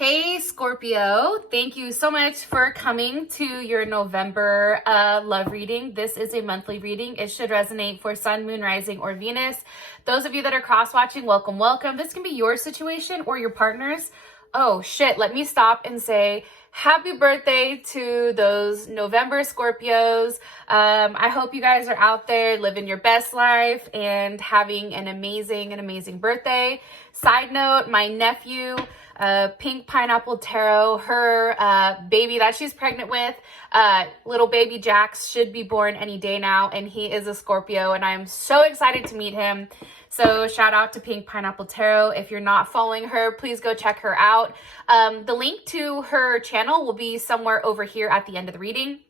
Hey Scorpio, thank you so much for coming to your November love reading. This is a monthly reading. It should resonate for Sun, Moon, Rising, or Venus. Those of you that are cross-watching, welcome, welcome. This can be your situation or your partner's. Oh shit, let me stop and say happy birthday to those November Scorpios. I hope you guys are out there living your best life and having an amazing birthday. Side note, my nephew, PinkPineappleTarot, her baby that she's pregnant with, little baby Jax, should be born any day now, and he is a Scorpio, and I'm so excited to meet him. So shout out to PinkPineappleTarot. If you're not following her, please go check her out. The link to her channel will be somewhere over here at the end of the reading.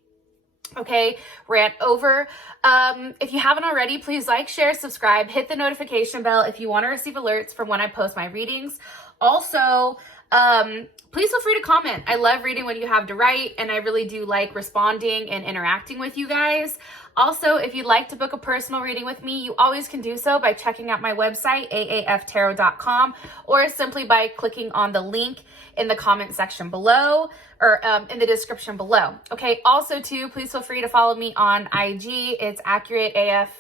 Okay, rant over. If you haven't already, please like, share, subscribe, hit the notification bell if you want to receive alerts from when I post my readings. Also, please feel free to comment. I love reading what you have to write, and I really do like responding and interacting with you guys. Also, if you'd like to book a personal reading with me, you always can do so by checking out my website, aaftarot.com, or simply by clicking on the link in the comment section below, or in the description below. Okay, also too, please feel free to follow me on IG. It's Accurate AF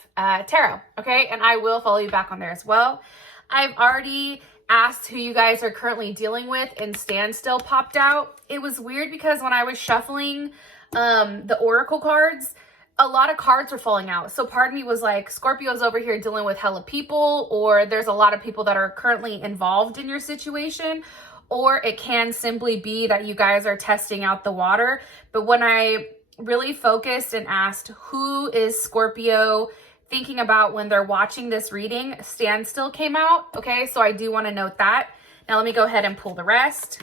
Tarot, okay? And I will follow you back on there as well. I've already asked who you guys are currently dealing with, and Standstill popped out. It was weird because when I was shuffling the oracle cards, a lot of cards were falling out. So part of me was like, Scorpio's over here dealing with hella people, or there's a lot of people that are currently involved in your situation, or it can simply be that you guys are testing out the water. But when I really focused and asked who is Scorpio thinking about when they're watching this reading, Standstill came out. Okay, so I do want to note that. Now let me go ahead and pull the rest.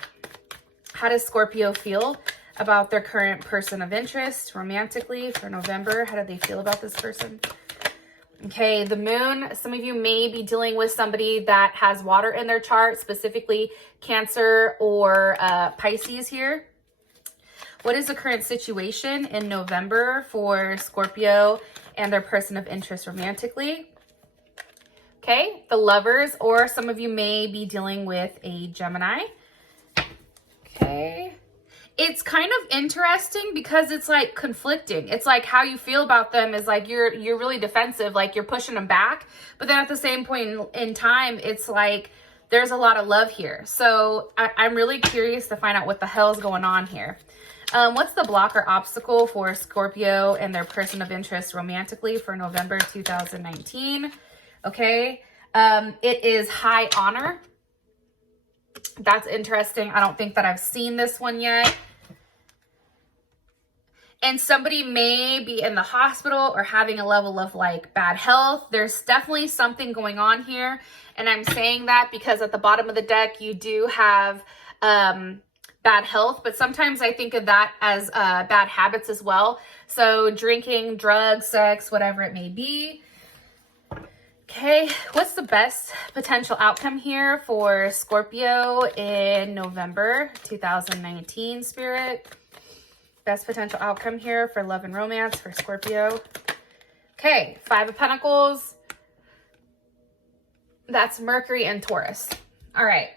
How does Scorpio feel about their current person of interest romantically for November? How do they feel about this person? Okay, the moon. Some of you may be dealing with somebody that has water in their chart, specifically Cancer or Pisces here. What is the current situation in November for Scorpio and their person of interest romantically? Okay, the lovers, or some of you may be dealing with a Gemini. Okay. It's kind of interesting because it's like conflicting. It's like how you feel about them is like you're really defensive, like you're pushing them back. But then at the same point in time, it's like there's a lot of love here. So I'm really curious to find out what the hell is going on here. What's the block or obstacle for Scorpio and their person of interest romantically for November 2019? Okay. It is high honor. That's interesting. I don't think that I've seen this one yet. And somebody may be in the hospital or having a level of like bad health. There's definitely something going on here. And I'm saying that because at the bottom of the deck, you do have bad health, but sometimes I think of that as bad habits as well. So drinking, drugs, sex, whatever it may be. Okay, what's the best potential outcome here for Scorpio in November 2019, Spirit? Best potential outcome here for love and romance for Scorpio. Okay, Five of Pentacles. That's Mercury and Taurus. All right.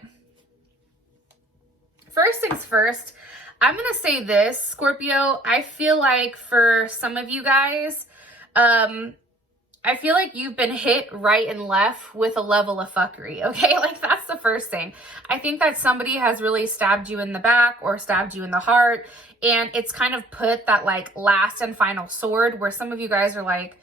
First things first, I'm going to say this, Scorpio. I feel like for some of you guys, I feel like you've been hit right and left with a level of fuckery, okay? Like, that's the first thing. I think that somebody has really stabbed you in the back or stabbed you in the heart, and it's kind of put that, like, last and final sword where some of you guys are like,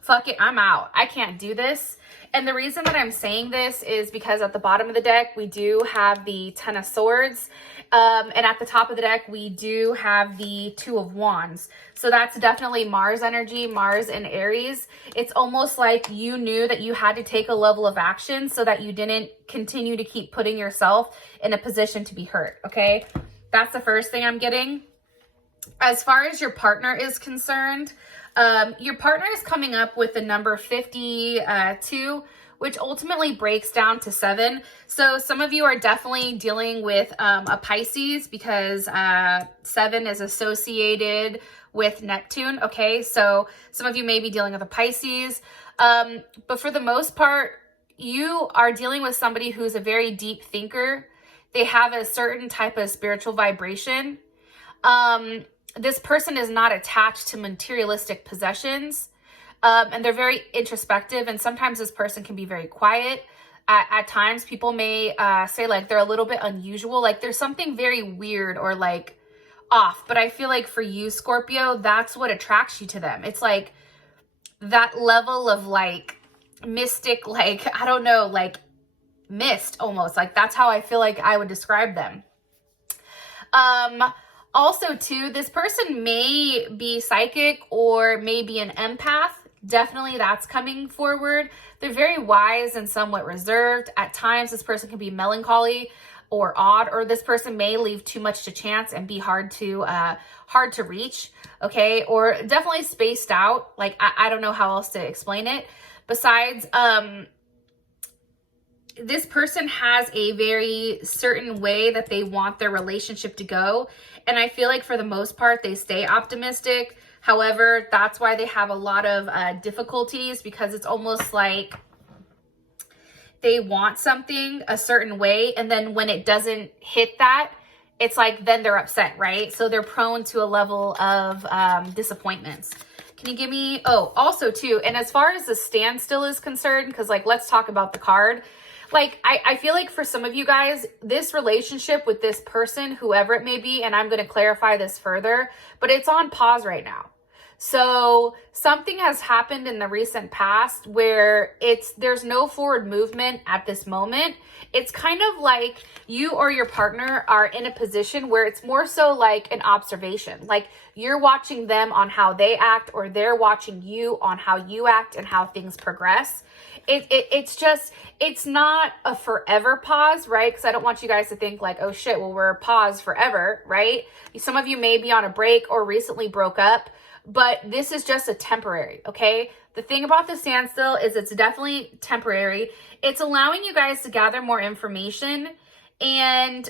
fuck it, I'm out. I can't do this. And the reason that I'm saying this is because at the bottom of the deck, we do have the Ten of Swords. And at the top of the deck, we do have the Two of Wands. So that's definitely Mars energy, Mars and Aries. It's almost like you knew that you had to take a level of action so that you didn't continue to keep putting yourself in a position to be hurt, okay? That's the first thing I'm getting. As far as your partner is concerned, your partner is coming up with the number 52, which ultimately breaks down to 7. So some of you are definitely dealing with a Pisces because 7 is associated with Neptune. Okay, so some of you may be dealing with a Pisces, but for the most part, you are dealing with somebody who's a very deep thinker. they have a certain type of spiritual vibration. This person is not attached to materialistic possessions. And they're very introspective. And sometimes this person can be very quiet. At times, people may say like they're a little bit unusual. Like there's something very weird or like off. But I feel like for you, Scorpio, that's what attracts you to them. It's like that level of like mystic, like, I don't know, like mist almost. Like that's how I feel like I would describe them. Also too, this person may be psychic or maybe an empath. Definitely that's coming forward. They're very wise and somewhat reserved. At times, this person can be melancholy or odd, or this person may leave too much to chance and be hard to reach, okay? Or definitely spaced out. Like, I don't know how else to explain it. Besides, this person has a very certain way that they want their relationship to go. And I feel like for the most part, they stay optimistic. However, that's why they have a lot of difficulties, because it's almost like they want something a certain way. And then when it doesn't hit that, it's like, then they're upset, right? So they're prone to a level of disappointments. Can you give me, oh, also too, and as far as the standstill is concerned, because like, let's talk about the card. Like, I feel like for some of you guys, this relationship with this person, whoever it may be, and I'm going to clarify this further, but it's on pause right now. So something has happened in the recent past where there's no forward movement at this moment. It's kind of like you or your partner are in a position where it's more so like an observation. Like you're watching them on how they act, or they're watching you on how you act and how things progress. It's not a forever pause, right? Because I don't want you guys to think like, oh shit, well, we're paused forever, right? Some of you may be on a break or recently broke up, but this is just a temporary, okay? The thing about the standstill is it's definitely temporary. It's allowing you guys to gather more information, and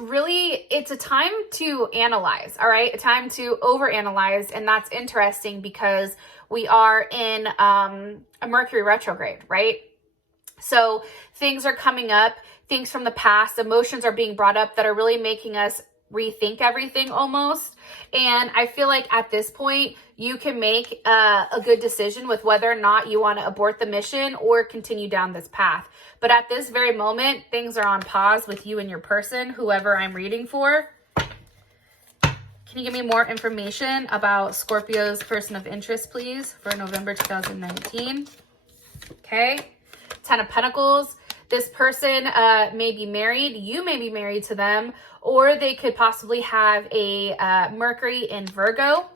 really it's a time to analyze, all right? A time to overanalyze, and that's interesting because we are in a Mercury retrograde, right? So things are coming up, things from the past, emotions are being brought up that are really making us rethink everything almost. And I feel like at this point, you can make a good decision with whether or not you want to abort the mission or continue down this path. But at this very moment, things are on pause with you and your person, whoever I'm reading for. Can you give me more information about Scorpio's person of interest, please, for November 2019? Okay. 10 of Pentacles. This person may be married. You may be married to them, or they could possibly have a Mercury in Virgo.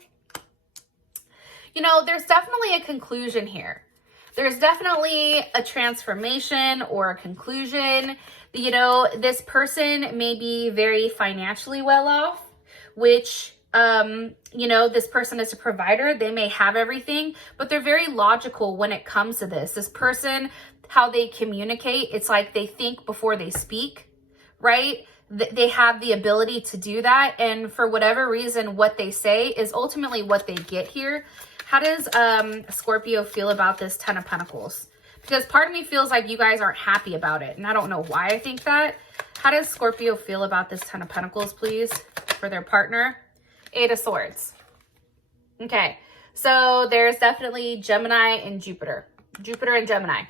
You know, there's definitely a conclusion here. There's definitely a transformation or a conclusion. You know, this person may be very financially well off, which, you know, this person is a provider. They may have everything, but they're very logical when it comes to this. This person, how they communicate, it's like they think before they speak, right? They have the ability to do that. And for whatever reason, what they say is ultimately what they get here. How does Scorpio feel about this 10 of Pentacles? Because part of me feels like you guys aren't happy about it. And I don't know why I think that. How does Scorpio feel about this 10 of Pentacles, please, for their partner? 8 of Swords. Okay, so there's definitely Gemini and Jupiter. Jupiter and Gemini.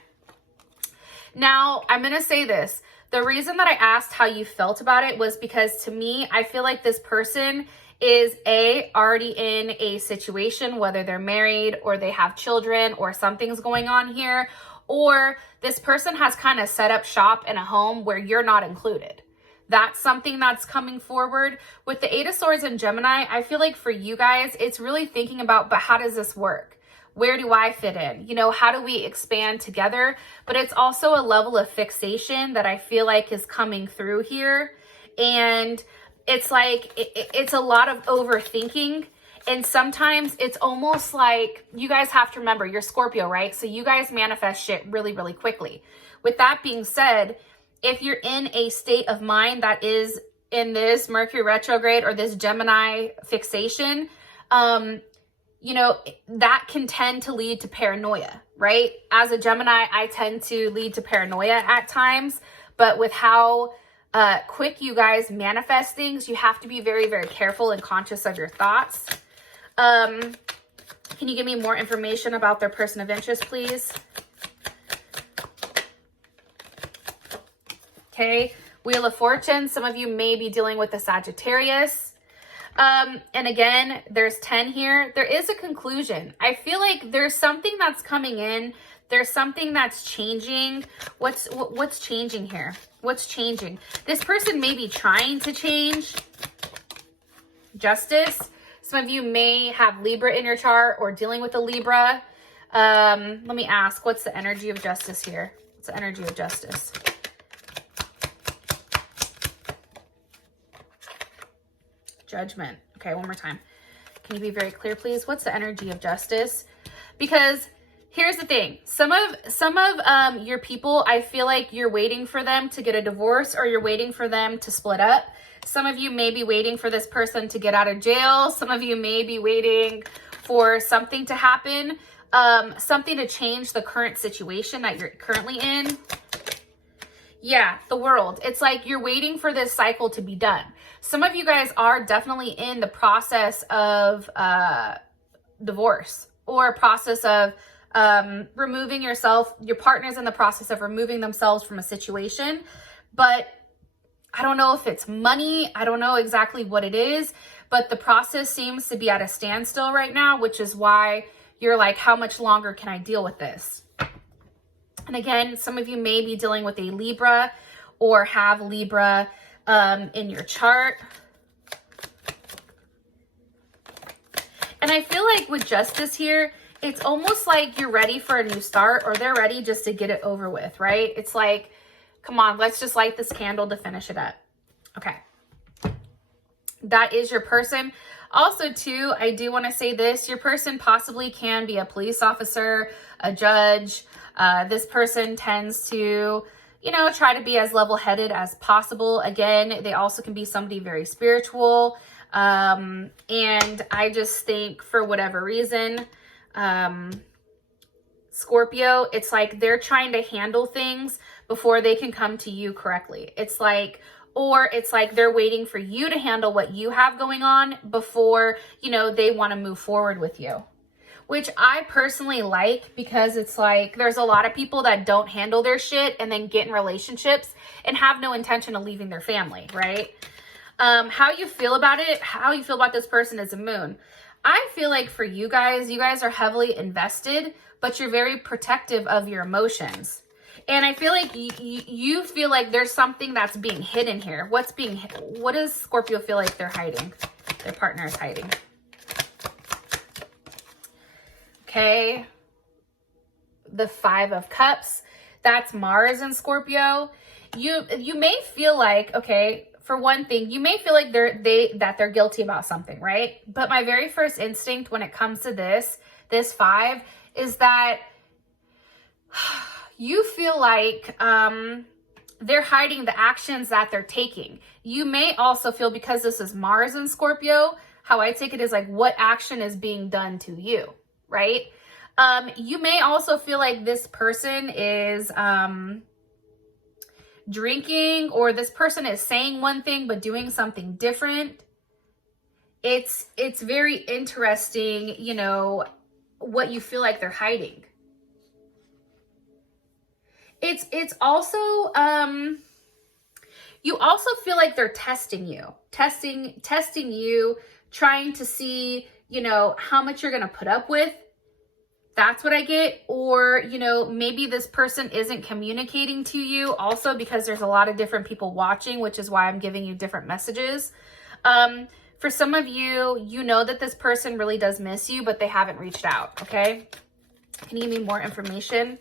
Now, I'm going to say this. The reason that I asked how you felt about it was because to me, I feel like this person is already in a situation, whether they're married or they have children or something's going on here, or this person has kind of set up shop in a home where you're not included. That's something that's coming forward. With the 8 of Swords and Gemini, I feel like for you guys, it's really thinking about, but how does this work? Where do I fit in? You know, how do we expand together? But it's also a level of fixation that I feel like is coming through here. And it's like, it's a lot of overthinking. And sometimes it's almost like, you guys have to remember, you're Scorpio, right? So you guys manifest shit really, really quickly. With that being said, if you're in a state of mind that is in this Mercury retrograde or this Gemini fixation, you know, that can tend to lead to paranoia, right? As a Gemini, I tend to lead to paranoia at times, but with how quick, you guys, manifest things. You have to be very, very careful and conscious of your thoughts. Can you give me more information about their person of interest, please? Okay, Wheel of Fortune. Some of you may be dealing with a Sagittarius. And again, there's 10 here. There is a conclusion. I feel like there's something that's coming in. There's something that's changing. What's changing here? What's changing? This person may be trying to change. Justice. Some of you may have Libra in your chart or dealing with a Libra. Let me ask, what's the energy of justice here? What's the energy of justice? Judgment. Okay, one more time. Can you be very clear, please? What's the energy of justice? Because here's the thing. Some of your people, I feel like you're waiting for them to get a divorce, or you're waiting for them to split up. Some of you may be waiting for this person to get out of jail. Some of you may be waiting for something to happen, something to change the current situation that you're currently in. Yeah, the World. It's like you're waiting for this cycle to be done. Some of you guys are definitely in the process of divorce, or a process of removing yourself. Your partner's in the process of removing themselves from a situation, but I don't know if it's money. I don't know exactly what it is, but the process seems to be at a standstill right now, which is why you're like, how much longer can I deal with this? And again, some of you may be dealing with a Libra or have Libra in your chart. And I feel like with justice here, it's almost like you're ready for a new start, or they're ready just to get it over with, right? It's like, come on, let's just light this candle to finish it up. Okay. That is your person. Also, too, I do want to say this. Your person possibly can be a police officer, a judge. This person tends to, you know, try to be as level-headed as possible. Again, they also can be somebody very spiritual. And I just think for whatever reason, Scorpio, it's like they're trying to handle things before they can come to you correctly. It's like, or it's like they're waiting for you to handle what you have going on before, you know, they want to move forward with you. Which I personally like, because it's like there's a lot of people that don't handle their shit and then get in relationships and have no intention of leaving their family, right? How you feel about it, how you feel about this person is a Moon. I feel like for you guys are heavily invested, but you're very protective of your emotions. And I feel like you feel like there's something that's being hidden here. What does Scorpio feel like they're hiding? Their partner is hiding. Okay. The 5 of Cups. That's Mars and Scorpio. You may feel like, okay, for one thing, you may feel like they're guilty about something, right? But my very first instinct when it comes to this 5 is that you feel like they're hiding the actions that they're taking. You may also feel, because this is Mars and Scorpio, how I take it is like, what action is being done to you, right? You may also feel like this person is drinking, or this person is saying one thing but doing something different. It's very interesting, you know, what you feel like they're hiding. It's also, you also feel like they're testing you, trying to see, you know, how much you're going to put up with. That's what I get. Or, you know, maybe this person isn't communicating to you also, because there's a lot of different people watching, which is why I'm giving you different messages. For some of you, you know that this person really does miss you, but they haven't reached out. Okay. Can you give me more information?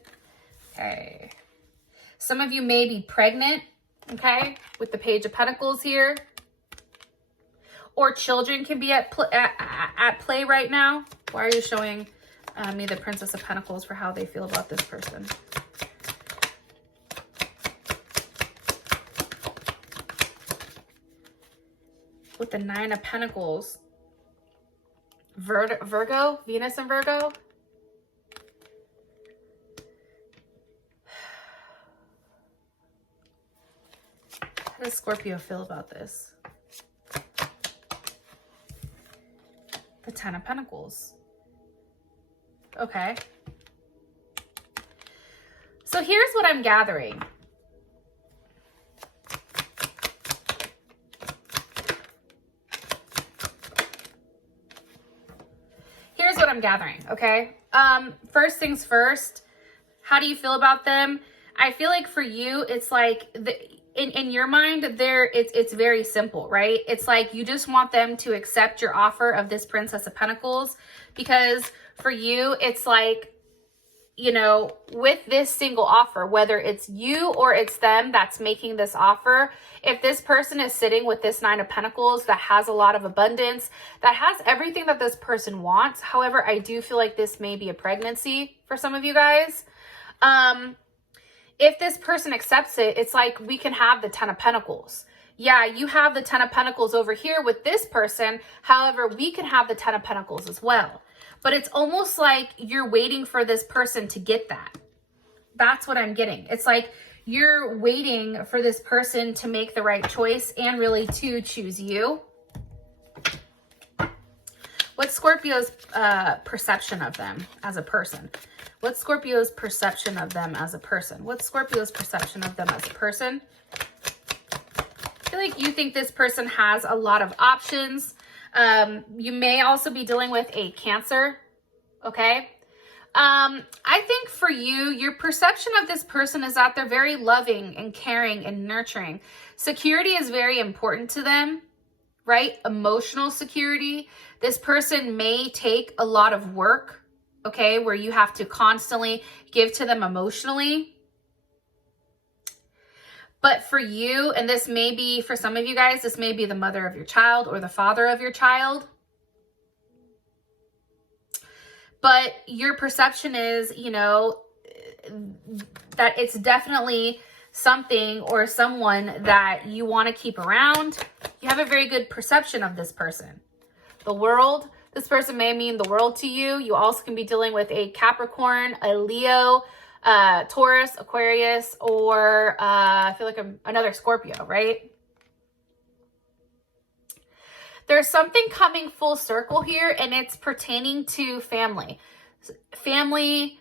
Okay. Some of you may be pregnant. Okay. With the Page of Pentacles here. Or children can be at play right now. Why are you showing me the Princess of Pentacles for how they feel about this person? With the 9 of Pentacles. Virgo? Venus and Virgo? How does Scorpio feel about this? The Ten of Pentacles. Okay. So here's what I'm gathering. Here's what I'm gathering, okay? First things first, how do you feel about them? I feel like for you, it's like in your mind, it's very simple, right? It's like you just want them to accept your offer of this Princess of Pentacles, because for you, it's like, you know, with this single offer, whether it's you or it's them that's making this offer, if this person is sitting with this Nine of Pentacles that has a lot of abundance, that has everything that this person wants. However, I do feel like this may be a pregnancy for some of you guys. If this person accepts it, it's like we can have the Ten of Pentacles. Yeah, you have the Ten of Pentacles over here with this person. However, we can have the Ten of Pentacles as well. But it's almost like you're waiting for this person to get that. That's what I'm getting. It's like you're waiting for this person to make the right choice and really to choose you. What's Scorpio's perception of them as a person? What's Scorpio's perception of them as a person? What's Scorpio's perception of them as a person? I feel like you think this person has a lot of options. You may also be dealing with a Cancer, okay? I think for you, your perception of this person is that they're very loving and caring and nurturing. Security is very important to them, right? Emotional security. This person may take a lot of work, okay, where you have to constantly give to them emotionally. But for you, and this may be, for some of you guys, this may be the mother of your child or the father of your child. But your perception is, you know, that it's definitely something or someone that you want to keep around. You have a very good perception of this person. The world, this person may mean the world to you. You also can be dealing with a Capricorn, a Leo, Taurus, Aquarius, or I feel like another Scorpio, right? There's something coming full circle here, and it's pertaining to family. Family,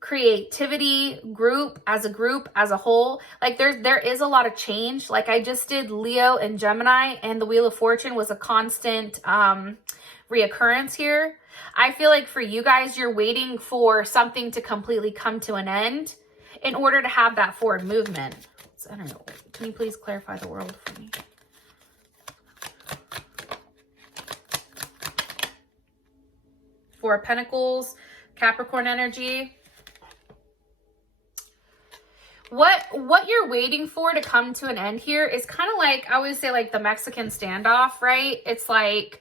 creativity, group, as a whole. Like there is a lot of change. Like I just did Leo and Gemini, and the Wheel of Fortune was a constant reoccurrence here. I feel like for you guys, you're waiting for something to completely come to an end in order to have that forward movement. So, I don't know. Can you please clarify the world for me? Four of Pentacles, Capricorn energy. What you're waiting for to come to an end here is kind of like, I always say, like the Mexican standoff, right? It's like,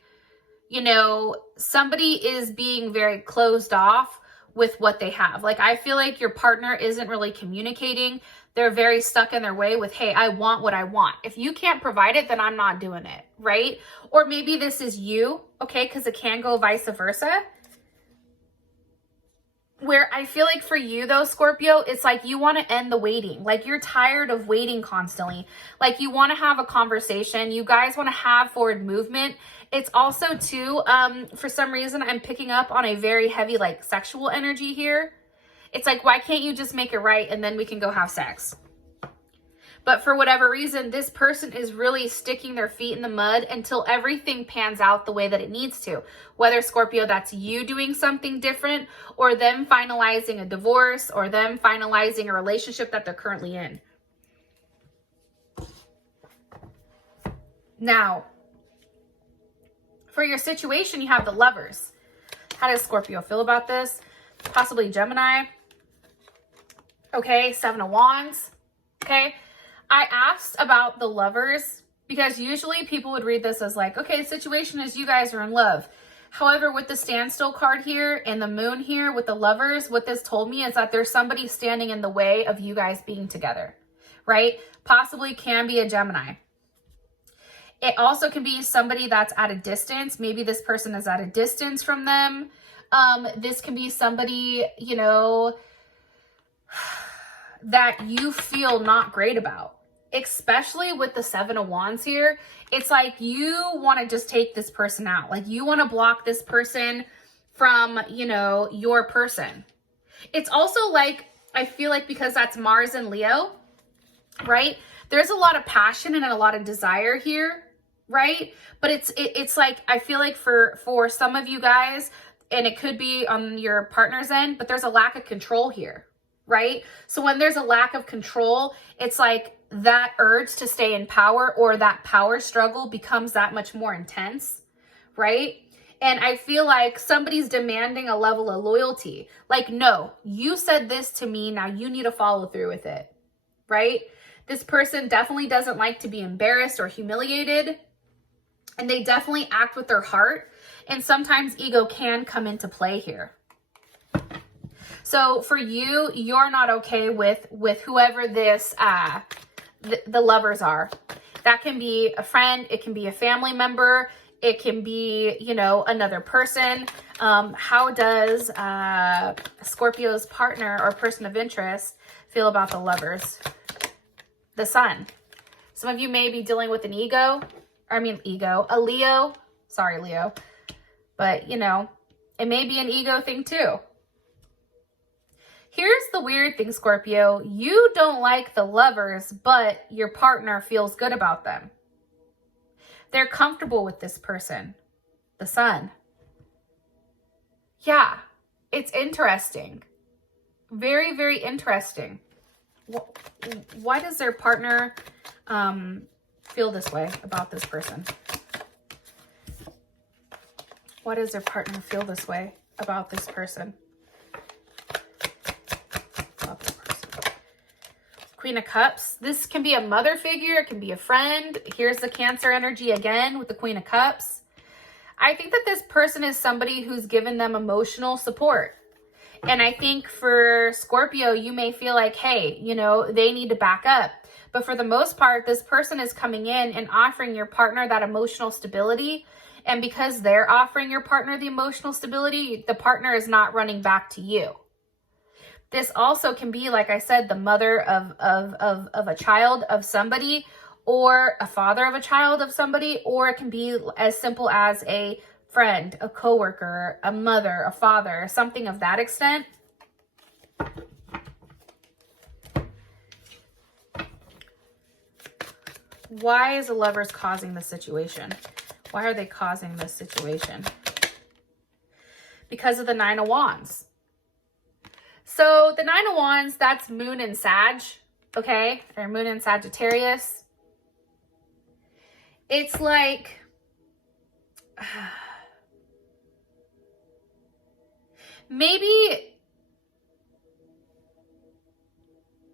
you know, somebody is being very closed off with what they have. Like, I feel like your partner isn't really communicating. They're very stuck in their way with, hey, I want what I want. If you can't provide it, then I'm not doing it, right? Or maybe this is you, okay? Because it can go vice versa. Where I feel like for you though, Scorpio, it's like you want to end the waiting. Like you're tired of waiting constantly. Like you want to have a conversation. You guys want to have forward movement. It's also too, for some reason, I'm picking up on a very heavy like sexual energy here. It's like, why can't you just make it right and then we can go have sex? But for whatever reason, this person is really sticking their feet in the mud until everything pans out the way that it needs to. Whether, Scorpio, that's you doing something different or them finalizing a divorce or them finalizing a relationship that they're currently in. Now, for your situation, you have the Lovers. How does Scorpio feel about this? Possibly Gemini. Okay, Seven of Wands. Okay. I asked about the Lovers because usually people would read this as like, okay, the situation is you guys are in love. However, with the standstill card here and the moon here with the Lovers, what this told me is that there's somebody standing in the way of you guys being together, right? Possibly can be a Gemini. It also can be somebody that's at a distance. Maybe this person is at a distance from them. This can be somebody, you know, that you feel not great about. especially with the Seven of Wands here, it's like you want to just take this person out. Like you want to block this person from, you know, your person. It's also like, I feel like because that's Mars and Leo, right? There's a lot of passion and a lot of desire here, right? But it's like, I feel like for some of you guys, and it could be on your partner's end, but there's a lack of control here, right? So when there's a lack of control, it's like that urge to stay in power or that power struggle becomes that much more intense, right? And I feel like somebody's demanding a level of loyalty. Like, no, you said this to me, now you need to follow through with it, right? This person definitely doesn't like to be embarrassed or humiliated. And they definitely act with their heart. And sometimes ego can come into play here. So for you, you're not okay with whoever this, the lovers are. That can be a friend. It can be a family member. It can be, you know, another person. How does Scorpio's partner or person of interest feel about the lovers? The Sun. Some of you may be dealing with an a Leo. Sorry, Leo. But, you know, it may be an ego thing too. Here's the weird thing, Scorpio. You don't like the lovers, but your partner feels good about them. They're comfortable with this person, the Sun. Yeah, it's interesting. Very, very interesting. Why does their partner feel this way about this person? Why does their partner feel this way about this person? Queen of Cups. This can be a mother figure. It can be a friend. Here's the Cancer energy again with the Queen of Cups. I think that this person is somebody who's given them emotional support. And I think for Scorpio, you may feel like, hey, you know, they need to back up. But for the most part, this person is coming in and offering your partner that emotional stability. And because they're offering your partner the emotional stability, the partner is not running back to you. This also can be, like I said, the mother of a child of somebody, or a father of a child of somebody, or it can be as simple as a friend, a coworker, a mother, a father, something of that extent. Why is the lovers causing this situation? Why are they causing this situation? Because of the Nine of Wands. So the Nine of Wands, that's Moon and Sag, okay? Or Moon and Sagittarius. It's like, maybe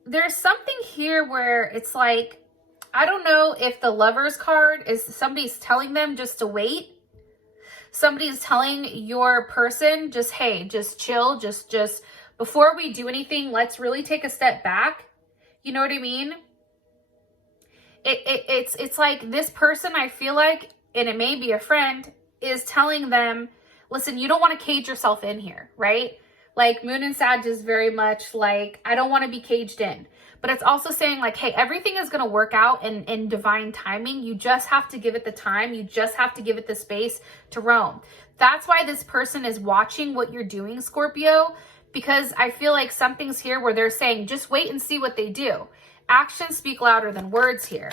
there's something here where it's like, I don't know if the Lovers card is somebody's telling them just to wait. Somebody's telling your person, just, hey, just chill, just before we do anything, let's really take a step back. You know what I mean? It's like this person, I feel like, and it may be a friend, is telling them, listen, you don't want to cage yourself in here, right? Like Moon and Sag is very much like, I don't want to be caged in. But it's also saying like, hey, everything is going to work out in divine timing. You just have to give it the time. You just have to give it the space to roam. That's why this person is watching what you're doing, Scorpio, because I feel like something's here where they're saying, just wait and see what they do. Actions speak louder than words here.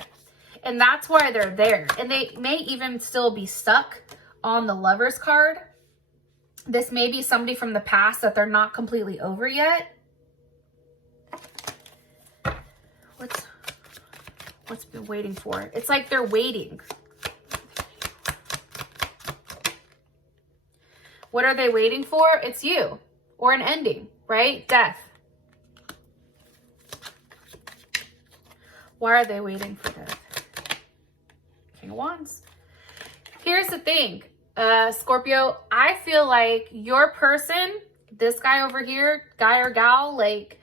And that's why they're there. And they may even still be stuck on the Lovers card. This may be somebody from the past that they're not completely over yet. What's been waiting for? It's like they're waiting. What are they waiting for? It's you, or an ending, right? Death. Why are they waiting for death? King of Wands. Here's the thing, Scorpio, I feel like your person, this guy over here, guy or gal, like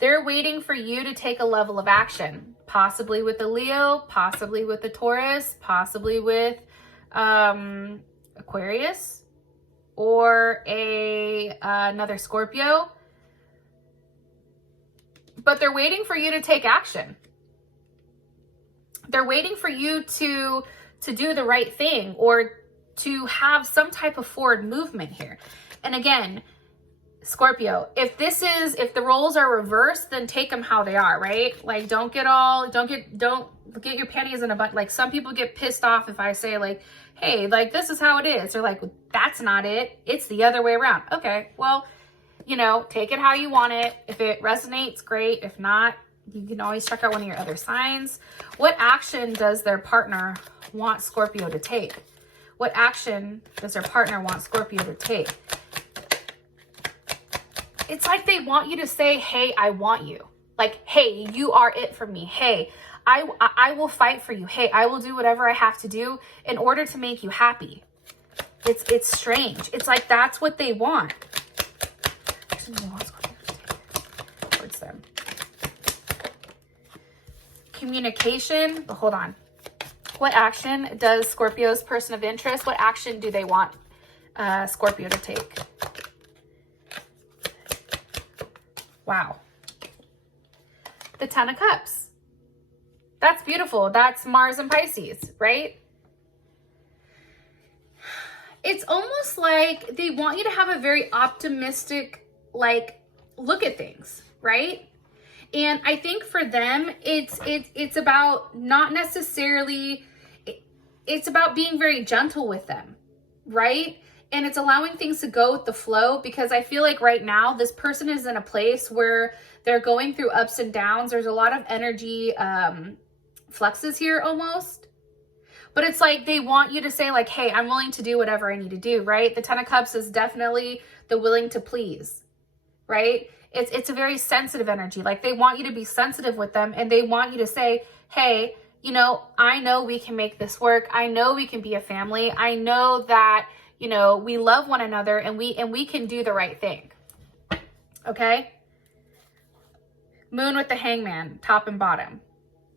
they're waiting for you to take a level of action. Possibly with a Leo, possibly with a Taurus, possibly with Aquarius, or another Scorpio. But they're waiting for you to take action. They're waiting for you to do the right thing or to have some type of forward movement here. And again, Scorpio, if the roles are reversed, then take them how they are, right? Like, don't get your panties in a bunch. Like, some people get pissed off if I say like, hey, like, this is how it is. They're like, that's not it. It's the other way around. Okay, well, you know, take it how you want it. If it resonates, great. If not, you can always check out one of your other signs. What action does their partner want Scorpio to take? What action does their partner want Scorpio to take? It's like they want you to say, hey, I want you. Like, hey, you are it for me. Hey, I will fight for you. Hey, I will do whatever I have to do in order to make you happy. It's strange. It's like that's what they want. Towards them. Communication, but hold on. What action does Scorpio's person of interest, what action do they want Scorpio to take? Wow. The Ten of Cups. That's beautiful. That's Mars and Pisces, right? It's almost like they want you to have a very optimistic, like, look at things, right? And I think for them, it's about not necessarily, it's about being very gentle with them, right? And it's allowing things to go with the flow, because I feel like right now, this person is in a place where they're going through ups and downs. There's a lot of energy fluxes here almost. But it's like they want you to say like, hey, I'm willing to do whatever I need to do, right? The Ten of Cups is definitely the willing to please, right? It's a very sensitive energy. Like, they want you to be sensitive with them, and they want you to say, hey, you know, I know we can make this work. I know we can be a family. I know that, you know, we love one another, and we can do the right thing. Okay? Moon with the Hangman, top and bottom.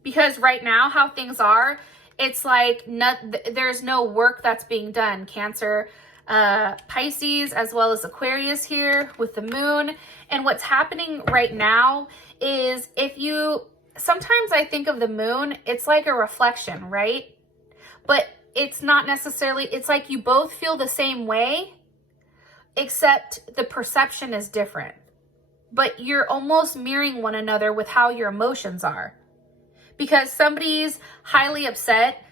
Because right now, how things are, it's like there's no work that's being done. Cancer, Pisces, as well as Aquarius here with the moon. And what's happening right now is sometimes I think of the moon, it's like a reflection, right? But it's not necessarily, it's like you both feel the same way, except the perception is different. But you're almost mirroring one another with how your emotions are. Because somebody's highly upset,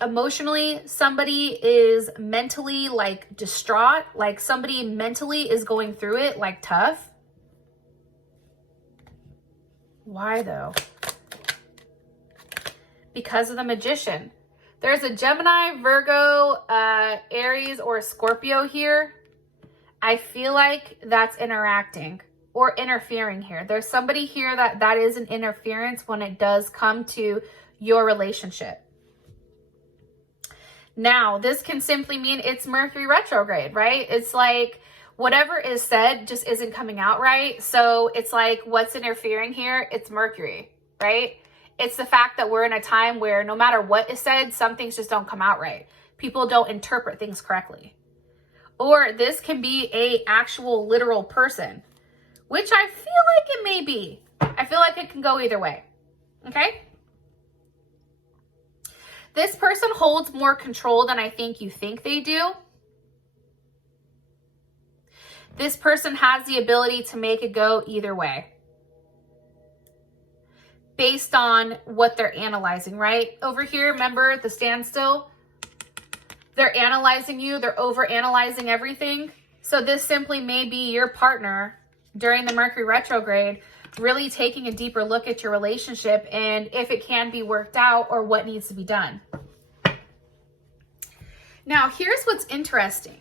emotionally, somebody is mentally like distraught, like somebody mentally is going through it like tough. Why though? Because of the Magician. There's a Gemini, Virgo, Aries, or a Scorpio here. I feel like that's interacting or interfering here. There's somebody here that is an interference when it does come to your relationship. Now, this can simply mean it's Mercury retrograde, right? It's like whatever is said just isn't coming out right. So it's like, what's interfering here? It's Mercury, right? It's the fact that we're in a time where no matter what is said, some things just don't come out right. People don't interpret things correctly. Or this can be a actual literal person, which I feel like it may be. I feel like it can go either way, okay? This person holds more control than I think you think they do. This person has the ability to make it go either way based on what they're analyzing, right? Over here, remember the standstill? They're analyzing you. They're over-analyzing everything. So this simply may be your partner during the Mercury retrograde really taking a deeper look at your relationship and if it can be worked out or what needs to be done. Now, here's what's interesting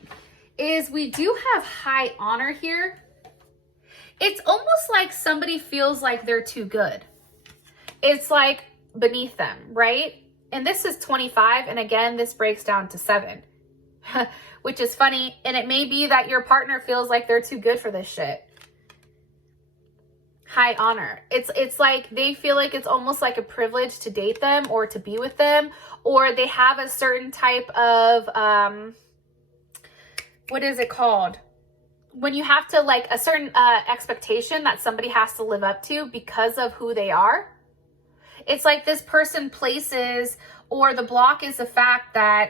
is we do have high honor here. It's almost like somebody feels like they're too good. It's like beneath them, right? And this is 25. And again, this breaks down to 7, which is funny. And it may be that your partner feels like they're too good for this shit. High honor. It's like they feel like it's almost like a privilege to date them or to be with them, or they have a certain type of, what is it called? When you have to like a certain expectation that somebody has to live up to because of who they are. It's like this person places, or the block is the fact that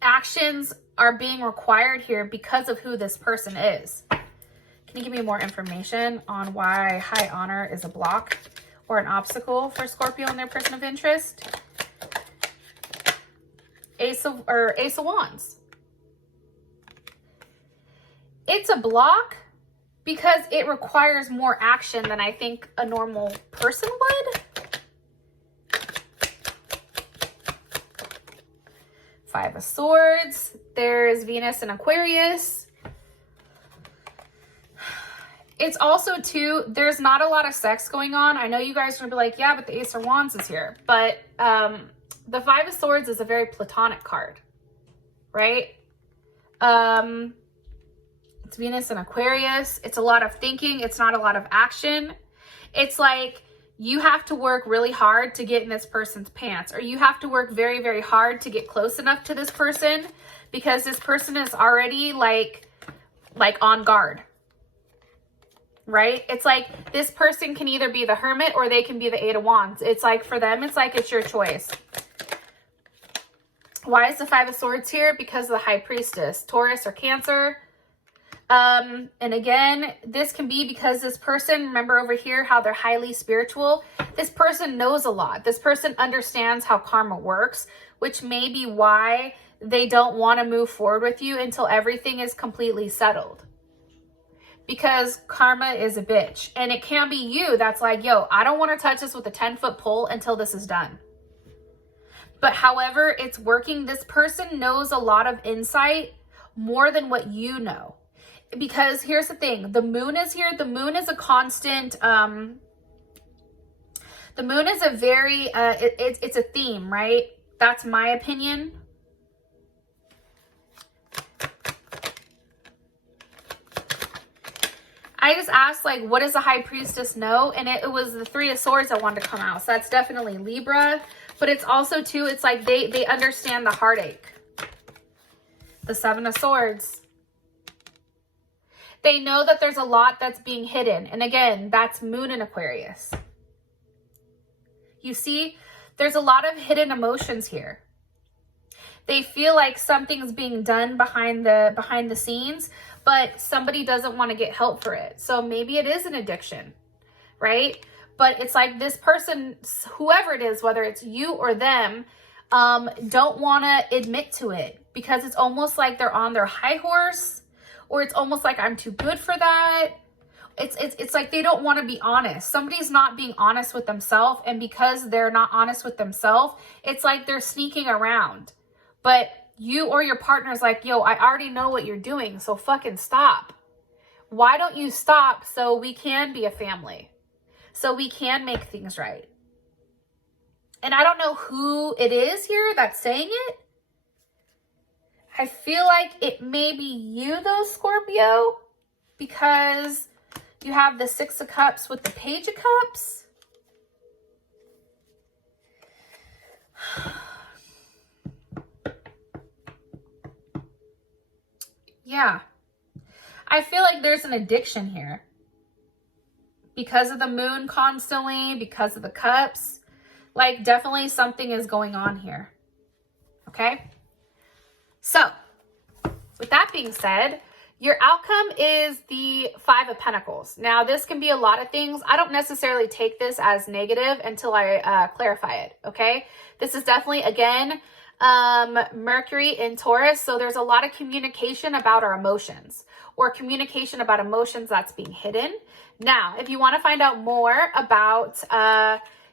actions are being required here because of who this person is. Can you give me more information on why high honor is a block or an obstacle for Scorpio and their person of interest? Ace of Wands. It's a block because it requires more action than I think a normal person would. Five of Swords. There's Venus and Aquarius. It's also, too, there's not a lot of sex going on. I know you guys are going to be like, yeah, but the Ace of Wands is here. But the Five of Swords is a very platonic card, right? It's Venus and Aquarius. It's a lot of thinking. It's not a lot of action. It's like you have to work really hard to get in this person's pants, or you have to work very, very hard to get close enough to this person because this person is already like on guard, right? It's like this person can either be the Hermit or they can be the Eight of Wands. It's like for them, it's like it's your choice. Why is the Five of Swords here? Because of the High Priestess, Taurus or Cancer. And again, this can be because this person, remember over here how they're highly spiritual. This person knows a lot. This person understands how karma works, which may be why they don't want to move forward with you until everything is completely settled. Because karma is a bitch. And it can be you that's like, yo, I don't want to touch this with a 10-foot pole until this is done. But however it's working, this person knows a lot of insight more than what you know. Because here's the thing, the moon is here. The moon is a constant, the moon is a very, it's a theme, right? That's my opinion. I just asked, like, what does the High Priestess know? And it was the Three of Swords that wanted to come out. So that's definitely Libra. But it's also, too, it's like they understand the heartache. The Seven of Swords. They know that there's a lot that's being hidden. And again, that's Moon in Aquarius. You see, there's a lot of hidden emotions here. They feel like something's being done behind the scenes, but somebody doesn't want to get help for it. So maybe it is an addiction, right? But it's like this person, whoever it is, whether it's you or them, don't want to admit to it because it's almost like they're on their high horse. Or it's almost like I'm too good for that. It's like they don't want to be honest. Somebody's not being honest with themselves. And because they're not honest with themselves, it's like they're sneaking around. But you or your partner's like, yo, I already know what you're doing. So fucking stop. Why don't you stop so we can be a family? So we can make things right. And I don't know who it is here that's saying it. I feel like it may be you though, Scorpio, because you have the Six of Cups with the Page of Cups. Yeah. I feel like there's an addiction here. Because of the moon constantly, because of the cups. Like definitely something is going on here. Okay? So, with that being said, your outcome is the Five of Pentacles. Now, this can be a lot of things. I don't necessarily take this as negative until I clarify it, okay? This is definitely, again, Mercury in Taurus, so there's a lot of communication about our emotions or communication about emotions that's being hidden. Now, if you want to find out more about,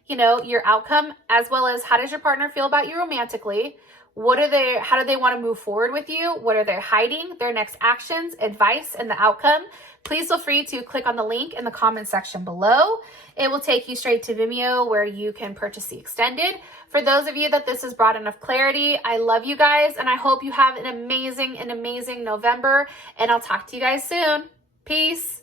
your outcome, as well as how does your partner feel about you romantically, how do they want to move forward with you? What are they hiding? Their next actions, advice, and the outcome. Please feel free to click on the link in the comment section below. It will take you straight to Vimeo where you can purchase the extended. For those of you that this has brought enough clarity, I love you guys and I hope you have an amazing November, and I'll talk to you guys soon. Peace.